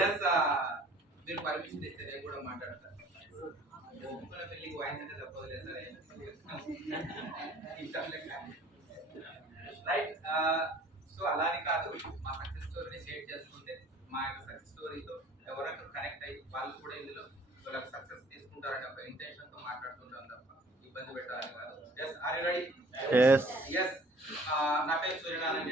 Yes మీరు permission ఇస్తే నేను కూడా మాట్లాడతాను ఒప్పుకున్న పెళ్ళికి వాయించంటే తప్పదు లేదు సార్ ఇష్టం లేక రైట్ సో అలానే కాదు మా సక్సెస్ స్టోరీని షేర్ చేసుకుంటే మా యొక్క సక్సెస్ స్టోరీతో ఎవరైనా కనెక్ట్ అయ్యి వాళ్ళు కూడా ఇందులో వాళ్ళకి సక్సెస్ తీసుకుంటారని ఒక ఇంటెన్షన్తో మాట్లాడుతుంటాం తప్ప ఇబ్బంది పెట్టాలని కాదు. Yes are ready Yes. Yes నా పేరు సూర్యనారాయణ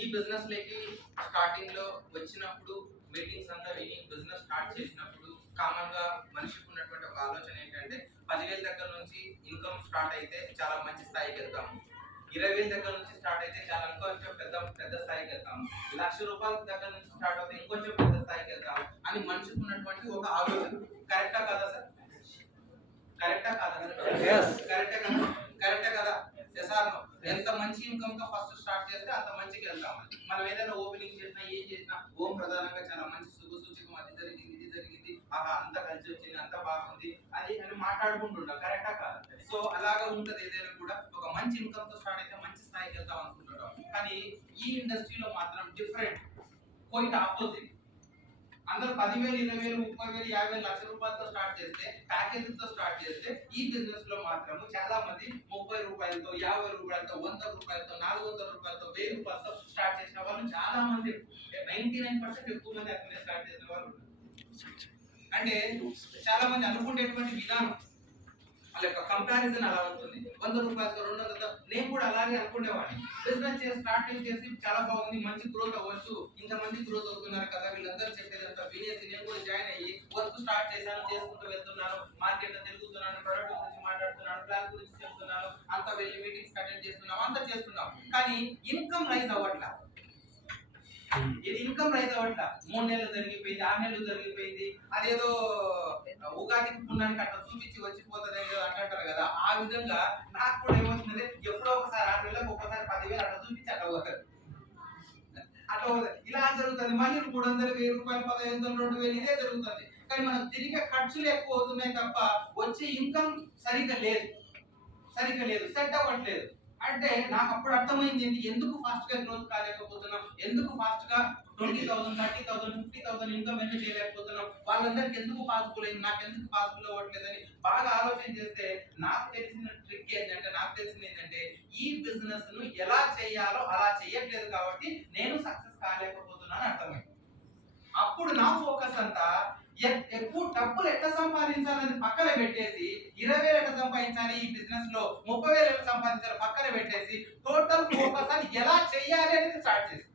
ఈ బిజినెస్లోకి స్టార్టింగ్లో వచ్చినప్పుడు మీటింగ్స్ అంతా విని బిజినెస్ స్టార్ట్ చేసినప్పుడు కామన్గా మనిషికి ఉన్నటువంటి ఒక ఆలోచన ఏంటంటే పదివేల దగ్గర నుంచి ఇన్కమ్ స్టార్ట్ అయితే చాలా మంచి స్థాయికి వెళ్తాము. ఇరవై వేల దగ్గర నుంచి స్టార్ట్ అయితే చాలా ఇంకొంచెం పెద్ద పెద్ద స్థాయికి వెళ్తాము. లక్ష రూపాయల దగ్గర నుంచి స్టార్ట్ అవుతే ఇంకొంచెం పెద్ద స్థాయికి వెళ్తాము అని మనిషికి ఉన్నటువంటి ఒక ఆలోచన. కరెక్టా కదా సార్? కరెక్టా కాదా Yes. కరెక్టే కదా కరెక్టే కదా ఎస్ ఆర్ నో ఎంత మంచి ఇన్కమ్తో ఫస్ట్ స్టార్ట్ చేస్తే అంత మంచికి వెళ్తాం మనం. ఏదైనా ఓపెనింగ్ చేసినా ఏం చేసినా ఓం ప్రధానంగా చాలా మంచి శుభ సూచకం అది జరిగింది ఇది జరిగింది. ఆహా అంత కలిసి వచ్చింది అంత బాగుంది అది అని మాట్లాడుకుంటుంటాం. కరెక్టా కాదు? సో అలాగా ఉంటది ఏదైనా కూడా. ఒక మంచి ఇన్కమ్తో స్టార్ట్ అయితే మంచి స్థాయికి వెళ్తాం అనుకుంటుంటాం. కానీ ఈ ఇండస్ట్రీలో మాత్రం డిఫరెంట్ పోయిట్ ఆపోజిట్ అందరూ పదివేలు ఇరవై వేలు ముప్పై వేలు యాభై వేలు లక్ష రూపాయలతో స్టార్ట్ చేస్తే ప్యాకేజీతో స్టార్ట్ చేస్తే ఈ బిజినెస్లో మాత్రము చాలా మంది ముప్పై రూపాయలతో యాభై రూపాయలతో వంద రూపాయలతో నాలుగు వందల రూపాయలతో వెయ్యి రూపాయలతో స్టార్ట్ చేసిన వాళ్ళు చాలా మంది నైన్టీ నైన్ పర్సెంట్ ఎక్కువ మంది అట్లనే స్టార్ట్ చేసిన వాళ్ళు అంటే చాలా మంది అనుకునేటువంటి విధానం వాళ్ళ యొక్క కంపారిజన్ అలా ఉంటుంది. వంద రూపాయలతో రెండు వందలతో నేను కూడా అలాగే అనుకునేవాడిని. బిజినెస్ చేసి స్టార్టింగ్ చేసి చాలా బాగుంది మంచి గ్రోత్ అవ్వచ్చు ఇంతమంది గ్రోత్ అవుతున్నారు కదా వీళ్ళందరూ చెప్పేదంతా వినేసి నేను కూడా జాయిన్ అయ్యి వర్క్ స్టార్ట్ చేశాను చేసుకుంటూ వెళ్తున్నాను మార్కెట్లో తిరుగుతున్నాను ప్రొడక్ట్ గురించి మాట్లాడుతున్నాను ప్లాన్ గురించి చెప్తున్నాను అంతా వెళ్ళి మీటింగ్స్ అటెండ్ చేస్తున్నాం అంతా చేస్తున్నాం. కానీ ఇన్కమ్ రైజ్ అవ్వట్లేదు ఇది ఇన్కమ్ రైజ్ అవ్వట్లా మూడు నెలలు జరిగిపోయింది ఆరు నెలలు జరిగిపోయింది. అదేదో ఉగాదికి పుణ్యానికి అట్లా చూపించి వచ్చిపోతుంది ఏదో అంటారు కదా. ఆ విధంగా నాకు కూడా ఏమవుతుంది ఎప్పుడో ఒకసారి ఆరు నెలలకు ఒక్కసారి పదివేలు అట్లా చూపించి అట్లా పోతారు. అట్లా పోతుంది ఇలా జరుగుతుంది. మళ్ళీ మూడు వందలు వెయ్యి రూపాయలు పదహైదు వందలు రెండు వేలు ఇదే జరుగుతుంది. కానీ మనం తిరిగే ఖర్చులు ఎక్కువ అవుతున్నాయి తప్ప వచ్చే ఇన్కమ్ సరిగ్గా లేదు. సరిగ్గా లేదు. సెట్ అవ్వట్లేదు. అంటే నాకు అప్పుడు అర్థమైంది ఏంటి? ఎందుకు ఫాస్ట్గా గ్రోత్ కాలేకపోతున్నాం? ఎందుకు ఫాస్ట్గా twenty thousand thirty thousand fifty thousand income ఎందుకు చేయలేకపోతున్నాం? వాళ్ళందరికి ఎందుకు పాసిబుల్ అయింది? నాకు ఎందుకు పాసిబుల్ అవ్వట్లేదని బాగా ఆలోచన చేస్తే నాకు తెలిసిన ట్రిక్ ఏంటంటే నాకు తెలిసింది ఏంటంటే ఈ బిజినెస్ను ఎలా చేయాలో అలా చేయట్లేదు కాబట్టి నేను సక్సెస్ కాలేకపోతున్నాను అర్థమైంది. అప్పుడు నా ఫోకస్ అంతా ఎక్కువ డబ్బులు ఎట్లా సంపాదించాలని పక్కన పెట్టేసి ఇరవై వేలు ఎట్లా సంపాదించాలి ఈ బిజినెస్లో? ముప్పై వేలు ఎట్లా సంపాదించాలి పక్కన పెట్టేసి? టోటల్ ఫోకస్ అని ఎలా చేయాలి అనేది స్టార్ట్ చేసి.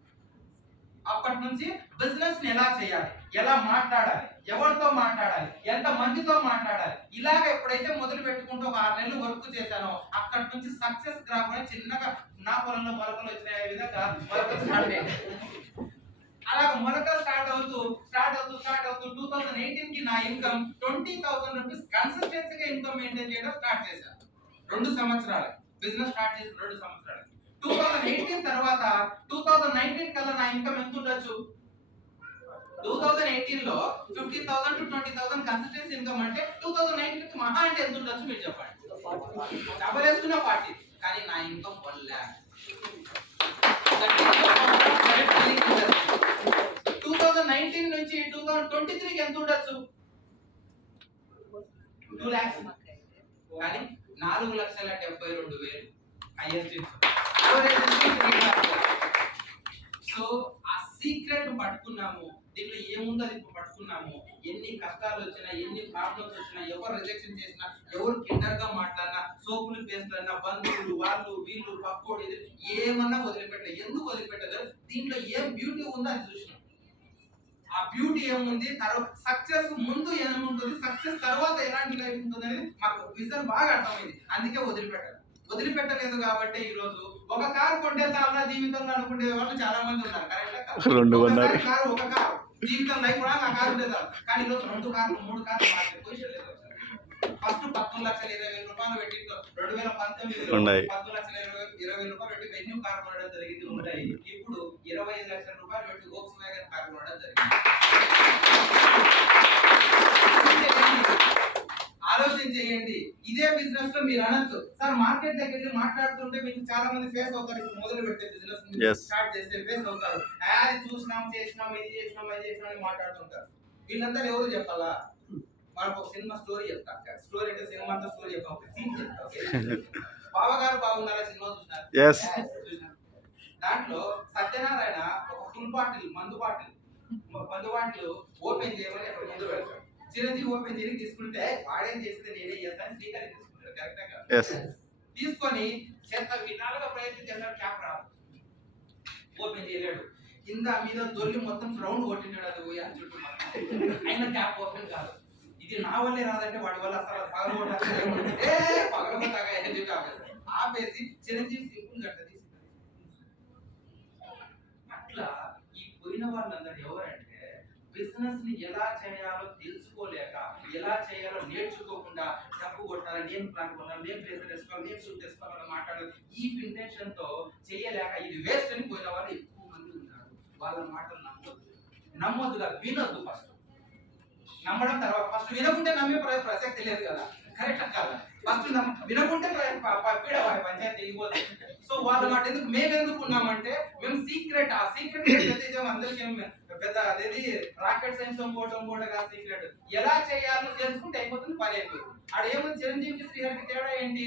అప్పటి నుంచి బిజినెస్ని ఎలా చేయాలి? ఎలా మాట్లాడాలి? ఎవరితో మాట్లాడాలి? ఎంత మందితో మాట్లాడాలి? ఇలాగ ఎప్పుడైతే మొదలు పెట్టుకుంటూ ఒక ఆరు నెలలు వర్క్ చేశానో అక్కడి నుంచి సక్సెస్ గ్రాఫ్ చిన్నగా నా పొలంలో మొలకలు వచ్చిన విధంగా మొలకలు స్టార్ట్ అయ్యాయి అలా మొలకలు స్టార్ట్ అవుతూ స్టార్ట్ అవుతూ స్టార్ట్ అవుతూ టూ థౌసండ్ ఎయిటీన్కి నా ఇన్కమ్ ట్వంటీ థౌసండ్ రూపీస్ కన్సిస్టెన్సీగా ఇన్కమ్ మెయింటైన్ చేయడం స్టార్ట్ చేశాను రెండు సంవత్సరాలు. బిజినెస్ స్టార్ట్ చేసిన రెండు సంవత్సరాలు. టూ థౌసండ్ ఎయిటీన్ తర్వాత టూ థౌసండ్ నైన్టీన్ కల్లా నా ఇన్కమ్ ఎంత ఉండొచ్చు? టూ థౌసండ్ ఎయిటీన్లో fifteen thousand to twenty thousand consistency income అంటే టూ థౌసండ్ నైన్టీన్కి మహా అంటే ఎంత ఉండొచ్చు మీరు చెప్పండి? డబల్ వేసుకున్న ఫార్టీ కానీ నా income one lakh two thousand nineteen నుంచి టూ థౌసండ్ ట్వంటీ త్రీకి ఎంత ఉండొచ్చు? టూ ల్యాక్స్ కానీ నాలుగు లక్షల డెబ్బై రెండు వేలు హైయెస్ట్ సో ఆ సీక్రెట్ పట్టుకున్నాము. దీంట్లో ఏముందో అది పట్టుకున్నాము. ఎన్ని కష్టాలు వచ్చినా ఎన్ని ప్రాబ్లమ్స్ వచ్చినా ఎవరు రిజెక్షన్ చేసినా ఎవరు కిండర్గా మాట్లాడినా సోపులు పేస్తున్నా బంధువులు వాళ్ళు వీళ్ళు పక్కోడు ఏమన్నా వదిలిపెట్టలేదు. ఎందుకు వదిలిపెట్టదు దీంట్లో ఏం బ్యూటీ ఉందో అది చూసినాం. ఆ బ్యూటీ ఏముంది? తర్వాత సక్సెస్ ముందు ఏముంటుంది? సక్సెస్ తర్వాత ఎలాంటి లైఫ్ ఉంటుంది అనేది మాకు విజన్ బాగా అర్థమైంది. అందుకే వదిలిపెట్టారు వదిలిపెట్టలేదు కాబట్టి ఈ రోజు ఒక కారు కొంటే చాలా జీవితంలో అనుకునే వాళ్ళు చాలా మంది ఉన్నారు కరెక్ట్ రెండు. కారు ఒక కారు. జీవితం లైఫ్ కూడా ఆ కారు చాలు. కానీ ఈరోజు రెండు కార్లు మూడు కార్లు పొజిషన్ లేదు. ఫస్ట్ పద్మూడు లక్షల ఇరవై వేల రూపాయలు పెట్టి రెండు వేల పంతొమ్మిది. పద్మూడు లక్షల ఇరవై రూపాయలు పెట్టి వెన్యూ కార్ కొనడం జరిగింది ఉంటాయి ఇప్పుడు ఇరవై ఐదు లక్షల రూపాయలు పెట్టి వోక్స్ వ్యాగన్ కార్ కొనడం జరిగింది. ఆలోచన చేయండి ఇదే బిజినెస్లో మీరు అనొచ్చు. సార్ మార్కెట్ దగ్గర మాట్లాడుతుంటే మీకు చాలా మంది ఫేస్ అవుతారు. ఇప్పుడు మొదలు పెట్టే బిజినెస్. స్టార్ట్ చేస్తే ఫేస్ అవుతారు. అది చూసినాం చేసినాం ఇది చేసినాం అది చేసినాం అని మాట్లాడుతుంటారు. వీళ్ళందరూ ఎవరు చెప్పాలా? మనకు ఒక సినిమా స్టోరీ చెప్తా స్టోరీ అంటే సినిమా అంతా స్టోరీ చెప్తా ఒక సీన్ చెప్తా బావగారు బాగున్నారా సినిమా చూసినారు. దాంట్లో సత్యనారాయణ ఒక ఫుల్ బాటిల్ మందు బాటిల్. మందు బాటిల్ ఓపెన్ చేయమని అక్కడ ముందు పెడతాడు. చిరంజీవి ఓపెన్ చేసి తీసుకుంటే వాడేం చేస్తే నేనే చేస్తాను శ్రీకారి తీసుకుంటాడు కరెక్ట్ తీసుకొని చేత విధాలుగా ప్రయత్నం చేస్తాడు క్యాప్ రాదు. ఓపెన్ చేయలేడు. కింద మీద దొల్లి మొత్తం రౌండ్ కొట్టినాడు అది పోయి ఆ చుట్టూ. అయినా క్యాప్ ఓపెన్ కాదు. ఇది నా వల్లే రాదంటే వాడి వల్ల అసలు పగలగొట్టాగా అని చెప్పి ఆపేసి చిరంజీవి సింపుల్ గట్ట తీసి అట్లా ఈ పోయిన వాళ్ళందరూ ఎవరంటే బిజినెస్ని ఎలా చేయాలో తెలుసుకోలేక ఎలా చేయాలో నేర్చుకోకుండా డబ్బు కొట్టాలి నేను ప్లాన్ కొన్నాను నేను ప్లేస్ వేసుకోవాలి నేను షూట్ వేసుకోవాలని మాట్లాడాలి ఈ ఇంటెన్షన్తో చేయలేక ఇది వేస్ట్ అని పోయిన వాళ్ళు ఎక్కువ మంది ఉన్నారు. వాళ్ళ మాటలు నమ్మొద్దు. నమ్మొద్దుగా వినొద్దు ఫస్ట్ నమ్మడం తర్వాత ఫస్ట్ వినకుంటే నమ్మే ప్రసక్తి లేదు కదా. కరెక్ట్ కాదు. ఫస్ట్ వినకుంటే పీడ వాడి పంచాయతీ ఇవ్వదు సో వాళ్ళ మాట ఎందుకు మేము ఎందుకు ఉన్నామంటే మేము సీక్రెట్ ఆ సీక్రెట్ ఏదైతే అందరికీ పెద్ద అదేది రాకెట్ సైన్స్ పోవటం కూడా కాదు సీక్రెట్ ఎలా చేయాలో తెలుసుకుంటే అయిపోతుంది పని అయిపోతుంది. ఆడ ఏముంది చిరంజీవికి శ్రీహరికి తేడా ఏంటి?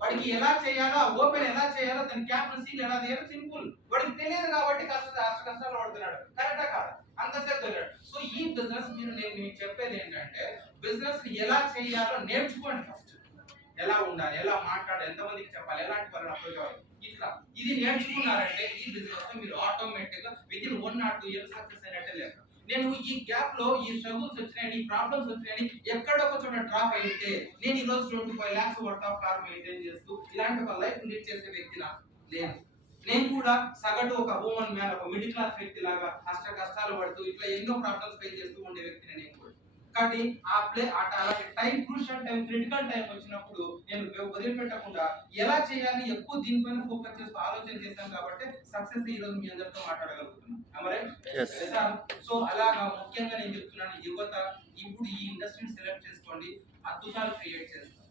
వాడికి ఎలా చేయాలో ఓపెన్ ఎలా చేయాలో దాని క్యాప్ సీల్ ఎలా తీయాలో సింపుల్ వాడికి తెలియదు కాబట్టి కష్ట కష్టాలు పడుతున్నాడు. కరెక్టా కాదు? అంతసేపు తెలియదు బిజినెస్ మీరు నేను మీకు చెప్పేది ఏంటంటే బిజినెస్ ఎలా చేయాలో నేర్చుకోండి ఫస్ట్ ఎలా ఉండాలి ఎలా మాట్లాడాలి ఎంతమందికి చెప్పాలి ఎలాంటి పనులు అప్రోచ్ అవ్వాలి ఇట్లా. ఇది నేర్చుకున్నారంటే ఈ బిజినెస్ మీరు ఆటోమేటిక్గా with in one not two years success అయినట్టే లేదు. నేను ఈ గ్యాప్లో ఈ స్ట్రగుల్స్ వచ్చినాయి ఈ ప్రాబ్లమ్స్ వచ్చినాయని ఎక్కడో ఒక చోట డ్రాప్ అయితే నేను ఈ రోజు twenty five lakhs worth of car maintain చేస్తూ ఇలాంటి ఒక లైఫ్ లీడ్ చేసే వ్యక్తి లేదు నేను కూడా సగటు ఒక ఉమెన్ మ్యాన్ ఒక మిడిల్ క్లాస్ వ్యక్తి లాగా అష్ట కష్టాలు పడుతూ ఇట్లా ఎన్నో ప్రాబ్లమ్స్ ఫేస్ చేస్తూ ఉండే వ్యక్తిని నేను కూడా. కాబట్టి ఆ ప్లే అట అలాంటి time crucial time critical time వచ్చినప్పుడు నేను వదిలిపెట్టకుండా ఎలా చేయాలి ఎక్కువ దీనిపైన ఫోకస్ చేస్తూ ఆలోచన చేశాను కాబట్టి సక్సెస్ ఈ రోజు మీ అందరితో మాట్లాడగలుగుతున్నాను? సో అలాగా ముఖ్యంగా నేను చెప్తున్నాను యువత ఇప్పుడు ఈ ఇండస్ట్రీని సెలెక్ట్ చేసుకోండి అద్భుతాలు క్రియేట్ చేస్తారు.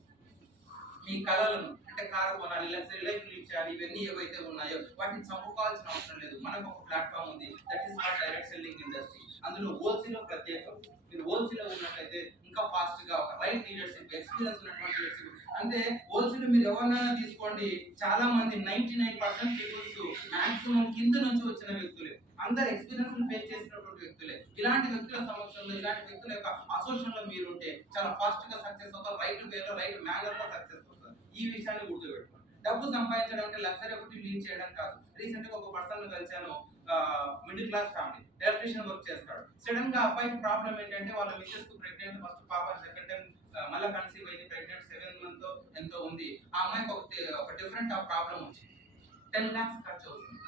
మీ కళలను అంటే కారు కొనాలి లగ్జరీ లైఫ్ లీడ్ చేయాలి ఇవన్నీ ఏవైతే ఉన్నాయో వాటిని చంపుకోవాల్సిన అవసరం లేదు. మనకు ఒక ప్లాట్ఫామ్ ఉంది. That is not direct selling industry అందులో హోల్సేల్ ప్రత్యేకం. మీరు హోల్సేల్ ఉన్నట్లయితే ఇంకా ఫాస్ట్గా ఒక రైట్ లీడర్షిప్ ఎక్స్పీరియన్స్ ఉన్నటువంటి లీడర్షిప్ అంటే హోల్సేల్ మీరు ఎవరినైనా తీసుకోండి. చాలా మంది ninety nine percent peoples maximum కింద నుంచి వచ్చిన వ్యక్తులే. అందరు ఎక్స్పీరియన్స్ ఫేస్ చేసినటువంటి వ్యక్తులే. ఇలాంటి వ్యక్తుల సమక్షంలో ఇలాంటి వ్యక్తుల యొక్క అసోసియేషన్లో మీరు ఉంటే చాలా ఫాస్ట్గా సక్సెస్ అవుతారు. రైట్ పేరు రైట్ మేనర్లో సక్సెస్ అవుతారు. ఈ విషయాన్ని గుర్తుపెట్టుకోండి. డబ్బు సంపాదించడం అంటే లగ్జరీ ఒకటి లీడ్ చేయడం కాదు. రీసెంట్గా ఒక పర్సన్ కలిశాను middle class family. Electrician work చేస్తాడు. సడన్గా అబ్బాయికి ప్రాబ్లం ఏంటంటే వాళ్ళ మిస్సెస్కు ప్రెగ్నెంట్ ఫస్ట్ పాప సెకండ్ టైం మళ్ళీ కన్సీవ్ అయింది ప్రెగ్నెంట్ సెవెన్ మంత్ ఎంతో ఉంది. ఆ అమ్మాయికి ఒక ఒక డిఫరెంట్ ప్రాబ్లం వచ్చింది. టెన్ లాక్స్ ఖర్చు అవుతుంది.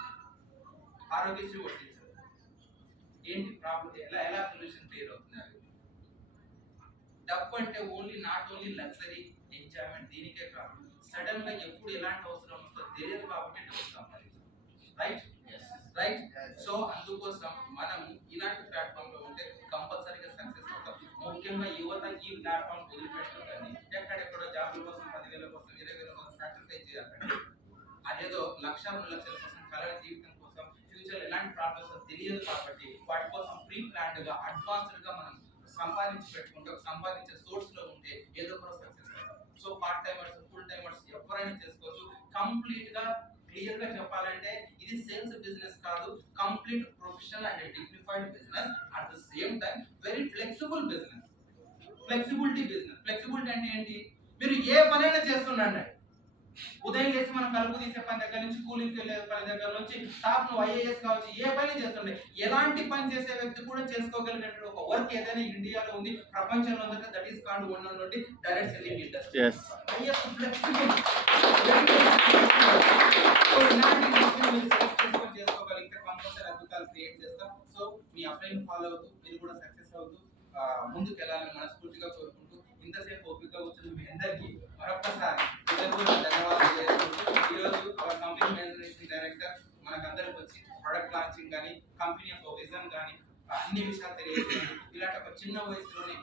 ఆరోగ్యశ్రీ వర్తించదు ఏంటి ప్రాబ్లం ఎలా ఎలా సొల్యూషన్ క్లియర్ అవుతుంది? డబ్బు అంటే only not only luxury enjoyment దీనికే కాదు సడన్గా ఎప్పుడు ఎలాంటి అవసరం ఉంటుందో తెలియదు కాబట్టి డబ్బు సంపాదించాలి రైట్ రైట్ సో అందుకోసం మనం ఇలాంటి ప్లాట్ఫామ్లో ఉంటే కంపల్సరీగా సక్సెస్ అవుతాం. ముఖ్యంగా యువత ఈ ప్లాట్ఫామ్ వదిలిపెట్టకండి ఎక్కడెక్కడో జాబుల కోసం పదివేల కోసం ఇరవై వేల కోసం సాక్రిఫైస్ చేయాలండి అదేదో లక్ష రెండు లక్షల కోసం కళల జీవితం కోసం ఫ్యూచర్ ఎలాంటి ప్రాబ్లమ్స్ తెలియదు కాబట్టి వాటి కోసం ప్రీ ప్లాన్డ్గా అడ్వాన్స్డ్గా మనం సంపాదించి పెట్టుకుంటే సంపాదించే సోర్స్లో ఉంటే ఏదో ఒక success so part timers full timers ఎవరైనా చేసుకోవచ్చు. కంప్లీట్గా క్లియర్గా చెప్పాలంటే ఇది సేల్స్ బిజినెస్ కాదు complete professional and dignified business at the same time very flexible business flexibility business flexibility అంటే ఏంటి? మీరు ఏ పనైనా చేస్తుండండి. ఉదయం లేచి మనం కలుపు తీసే పని దగ్గర నుంచి కూలింగ్ వెళ్ళే పని దగ్గర నుంచి టాప్ నువ్వు ఐఏఎస్ కావచ్చు ఏ పని చేస్తుండే ఎలాంటి పని చేసే వ్యక్తి కూడా చేసుకోగలిగినటువంటి ఒక వర్క్ ఏదైనా ఇండియాలో ఉంది ప్రపంచంలో ఉందంటే దట్ ఈస్ కాల్డ్ వన్ నుండి డైరెక్ట్ సెల్లింగ్ ఇండస్ట్రీ ఫ్లెక్సిబుల్ చేసుకోగలిగితే కంపల్సరీ అద్భుతాలు క్రియేట్ చేస్తాం. సో మీ అప్లైన్ ఫాలో అవుతూ మీరు కూడా సక్సెస్ అవుతూ ముందుకు వెళ్ళాలని మనస్ఫూర్తిగా కోరుకుంటూ ఇంతసేపు ఓపిక కూర్చున్న మీ అందరికీ మరొక్కసారి ధన్యవాదాలు ఈరోజు అవర్ కంపెనీ మేనేజింగ్ డైరెక్టర్ మనకందరికి వచ్చి ప్రొడక్ట్ లాంచింగ్ కానీ కంపెనీ యొక్క విజన్ కానీ అన్ని విషయాలు తెలియజేయండి ఇలాంటి ఒక చిన్న వయసులోనే